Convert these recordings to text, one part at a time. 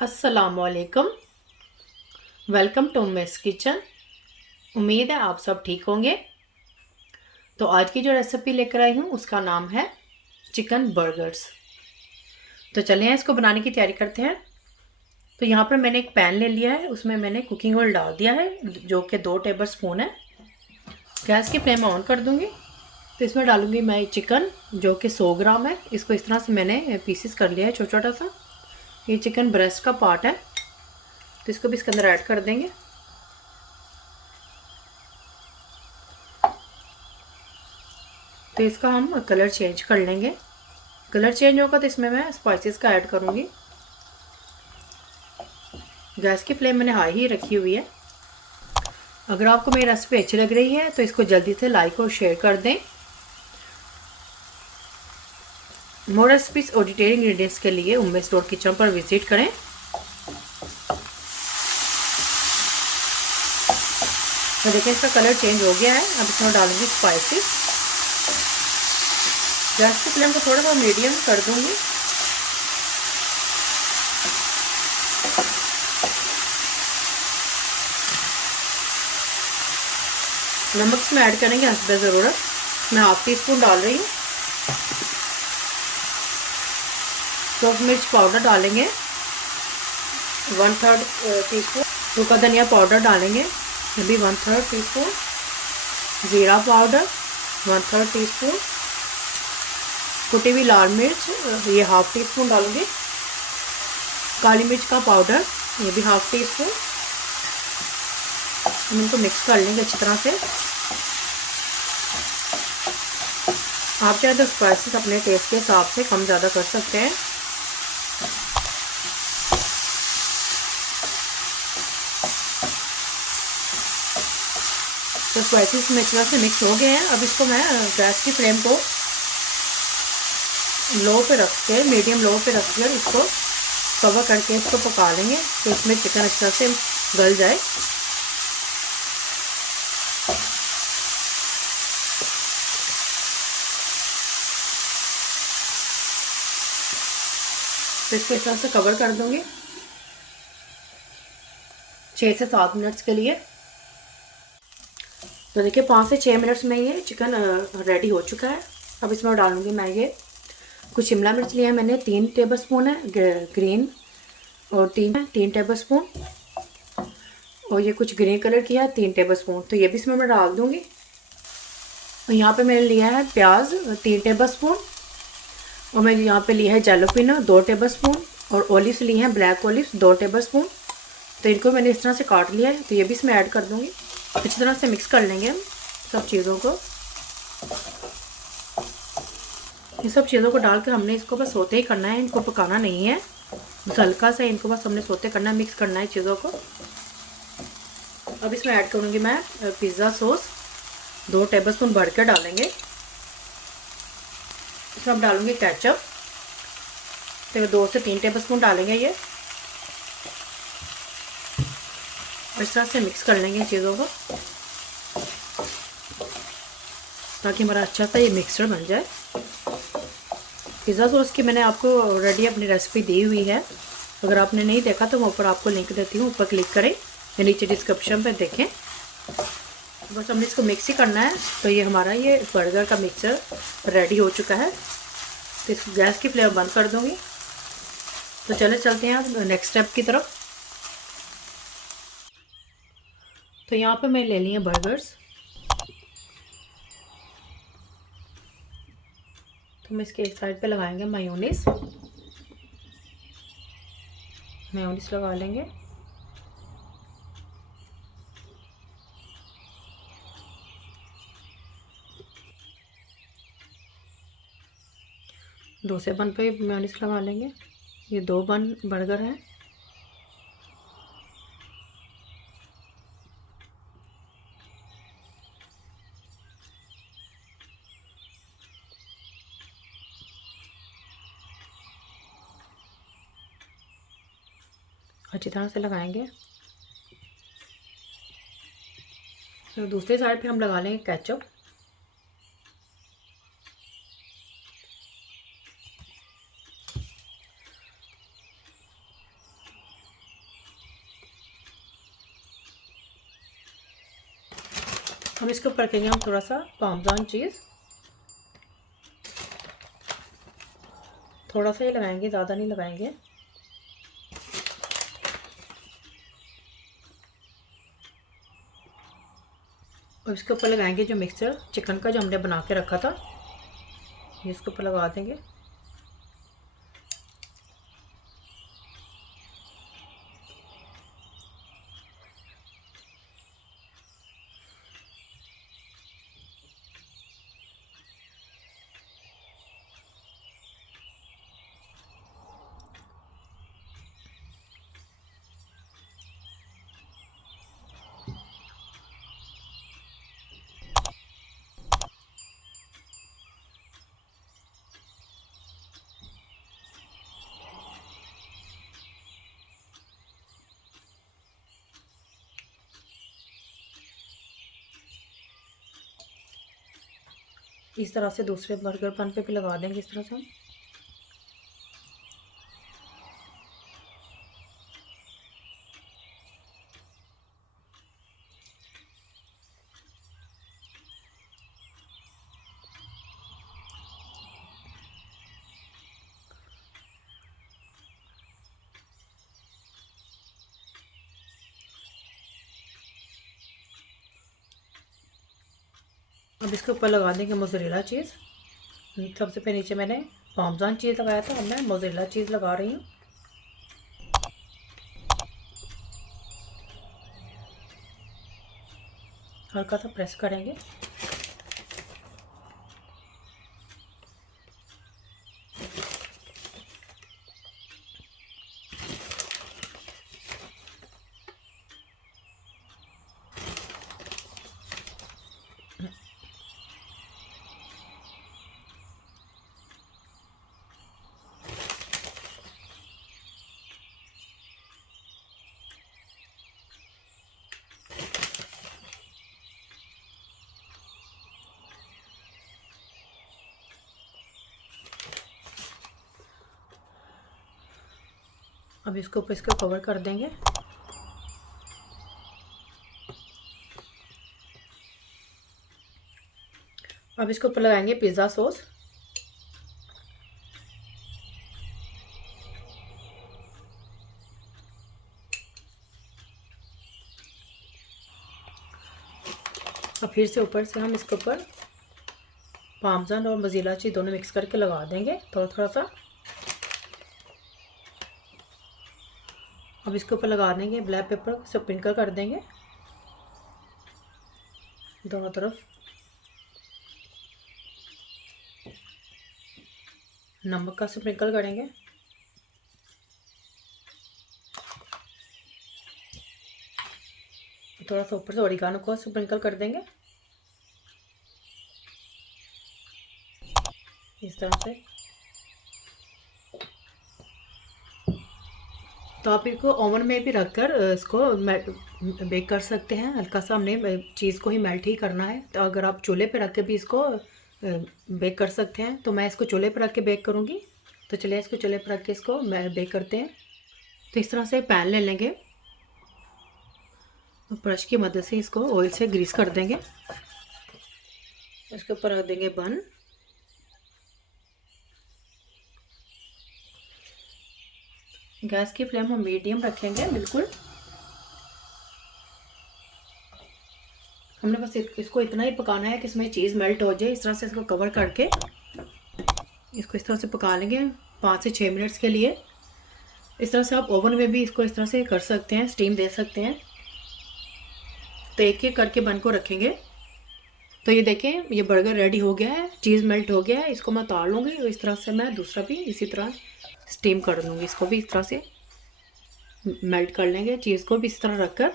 अस्सलामुअलैकुम। Welcome to Miss Kitchen. उम्मीद है आप सब ठीक होंगे। तो आज की जो रेसिपी लेकर आई हूँ उसका नाम है चिकन बर्गर्स। तो चलिए हैं इसको बनाने की तैयारी करते हैं। तो यहाँ पर मैंने एक पैन ले लिया है, उसमें मैंने कुकिंग ऑयल डाल दिया है जो कि 2 टेबल स्पून है। गैस की फ्लेम ऑन कर दूँगी। तो इसमें डालूँगी मैं चिकन जो कि 100 ग्राम है। इसको इस तरह से मैंने पीसेस कर लिया है छोटा छोटा सा। ये चिकन ब्रेस्ट का पार्ट है, तो इसको भी इसके अंदर ऐड कर देंगे। तो इसका हम कलर चेंज कर लेंगे। कलर चेंज होगा तो इसमें मैं स्पाइसेस का ऐड करूँगी। गैस की फ्लेम मैंने हाई ही रखी हुई है। अगर आपको मेरी रेसिपी अच्छी लग रही है तो इसको जल्दी से लाइक और शेयर कर दें। मोर रेसिपीज और डिटेल इंग्रेडिएंट्स के लिए उम्मे स्टोर किचन पर विजिट करें। तो देखिए इसका कलर चेंज हो गया है। अब इसमें डालूंगी स्पाइसेस। गैस की फ्लेम को थोड़ा सा मीडियम कर दूंगी। नमक इसमें ऐड करेंगे हस्बे ज़रूरत। मैं हाफ टी स्पून डाल रही हूँ। सॉफ्ट मिर्च पाउडर डालेंगे 1/3 टीस्पून। सूखा धनिया पाउडर डालेंगे ये भी 1/3 टीस्पून। ज़ीरा पाउडर 1/3 टीस्पून। कुटी हुई लाल मिर्च ये हाफ टी स्पून डालूंगी। काली मिर्च का पाउडर ये भी हाफ टी स्पून। हम इनको मिक्स कर लेंगे अच्छी तरह से। आप चाहे तो स्पाइसेस अपने टेस्ट के हिसाब से कम ज़्यादा कर सकते हैं। तो स्पाइसेस में अच्छी तरह से मिक्स हो गए हैं। अब इसको मैं गैस की फ्लेम को लो पे रख के, मीडियम लो पे रख कर इसको कवर करके इसको पका लेंगे तो इसमें चिकन अच्छी तरह से गल जाए। तो इसको इस तरह से कवर कर दूंगी 6 से 7 मिनट्स के लिए। तो देखिए 5 से 6 मिनट्स में ये चिकन रेडी हो चुका है। अब इसमें डालूंगी मैं ये कुछ शिमला मिर्च लिया है मैंने 3 टेबल स्पून है ग्रीन, और 3 टेबल स्पून। और ये कुछ ग्रीन कलर किया है 3 टेबल स्पून। तो ये भी इसमें मैं डाल दूंगी। और यहाँ पे मैंने लिया है प्याज 3 टेबल स्पून। और मैंने यहाँ पे लिया है जैलोपिनो 2 टेबल स्पून। और ओलिव्स लिए हैं ब्लैक ओलिव्स 2 टेबल स्पून। तो इनको मैंने इस तरह से काट लिया है। तो ये भी इसमें ऐड कर दूँगी। अच्छी तरह से मिक्स कर लेंगे हम सब चीज़ों को। ये सब चीज़ों को डाल के हमने इसको बस सोते ही करना है, इनको पकाना नहीं है। बस हल्का सा इनको बस हमने सोते करना है, मिक्स करना है चीज़ों को। अब इसमें ऐड करूँगी मैं पिज़्ज़ा सॉस 2 टेबल स्पून भर के डालेंगे। इसमें अब डालूँगी केचप, तो 2 से 3 टेबल स्पून डालेंगे ये। और इस तरह से मिक्स कर लेंगे चीज़ों को ताकि हमारा अच्छा सा ये मिक्सचर बन जाए। पिज़्ज़ा सॉस की मैंने आपको ऑलरेडी अपनी रेसिपी दी हुई है। अगर आपने नहीं देखा तो मैं ऊपर आपको लिंक देती हूँ, ऊपर क्लिक करें या नीचे डिस्क्रिप्शन पे देखें। बस हमने इसको मिक्स ही करना है। तो ये हमारा ये बर्गर का मिक्सचर रेडी हो चुका है। तो इस गैस की फ्लेम बंद कर दूँगी। तो चले चलते हैं नेक्स्ट स्टेप की तरफ। तो यहाँ पे मैं ले ली है बर्गर्स। तो हम इसके एक साइड पे लगाएंगे मायोनीज। मेयोनीज लगा लेंगे। दूसरे बन पे मेयोनीज लगा लेंगे। ये 2 बन बर्गर है। अच्छी तरह से लगाएंगे। तो दूसरे साइड पे हम लगा लेंगे केचप। अब इसके ऊपर रखेंगे हम थोड़ा सा पार्मेजान चीज़, थोड़ा सा ही लगाएंगे, ज़्यादा नहीं लगाएंगे। और इसके ऊपर लगाएंगे जो मिक्सचर चिकन का जो हमने बना के रखा था, ये इसके ऊपर लगा देंगे। इस तरह से दूसरे बर्गर बन पे भी लगा देंगे इस तरह से हम। अब इसके ऊपर लगा देंगे मोज़रेला चीज़। सबसे पहले नीचे मैंने पार्मेजान चीज़ लगाया था, अब मैं मोज़रेला चीज़ लगा रही हूँ। हल्का सा प्रेस करेंगे। अब इसको ऊपर इसको कवर कर देंगे। अब इसके ऊपर लगाएंगे पिज़्ज़ा सॉस। अब फिर से ऊपर से हम इसके ऊपर पार्मेजान और मोज़रेला चीज़ दोनों मिक्स करके लगा देंगे थोड़ा थोड़ा सा। अब इसके ऊपर लगा देंगे ब्लैक पेपर, स्प्रिंकल कर देंगे दोनों तरफ। नमक का स्प्रिंकल करेंगे। थोड़ा सा ऊपर से ओरिगानो को स्प्रिंकल कर देंगे इस तरह से। तो आप इसको ओवन में भी रखकर इसको बेक कर सकते हैं। हल्का सा हमने चीज़ को ही मेल्ट ही करना है। तो अगर आप चूल्हे पे रख के भी इसको बेक कर सकते हैं, तो मैं इसको चूल्हे पे रख के बेक करूँगी। तो चलिए इसको चूल्हे पे रख के इसको बेक करते हैं। तो इस तरह से पैन ले लेंगे, ब्रश की मदद से इसको ऑयल से ग्रीस कर देंगे। इसके ऊपर रख देंगे बन। गैस की फ्लेम हम मीडियम रखेंगे बिल्कुल। हमने बस इसको इतना ही पकाना है कि इसमें चीज़ मेल्ट हो जाए। इस तरह से इसको कवर करके इसको इस तरह से पका लेंगे 5 से 6 मिनट्स के लिए। इस तरह से आप ओवन में भी इसको इस तरह से कर सकते हैं, स्टीम दे सकते हैं। तो एक एक करके बन को रखेंगे। तो ये देखें, ये बर्गर रेडी हो गया है, चीज़ मेल्ट हो गया है। इसको मैं उतार लूँगी और इस तरह से मैं दूसरा भी इसी तरह स्टीम कर लूँगी। इसको भी इस तरह से मेल्ट कर लेंगे, चीज़ को भी इस तरह रखकर।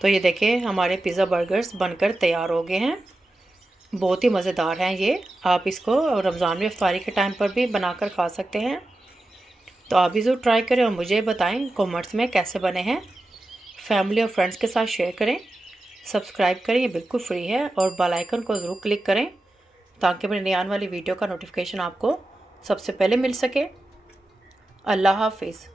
तो ये देखें, हमारे पिज़्ज़ा बर्गर्स बनकर तैयार हो गए हैं। बहुत ही मज़ेदार हैं ये। आप इसको रमज़ान में इफ्तारी के टाइम पर भी बनाकर खा सकते हैं। तो आप भी ज़रूर ट्राई करें और मुझे बताएं कमेंट्स में कैसे बने हैं। फैमिली और फ्रेंड्स के साथ शेयर करें, सब्सक्राइब करें, ये बिल्कुल फ्री है। और बेल आइकन को ज़रूर क्लिक करें ताकि मेरी नई आने वाली वीडियो का नोटिफिकेशन आपको सबसे पहले मिल सके। अल्लाह हाफिज़।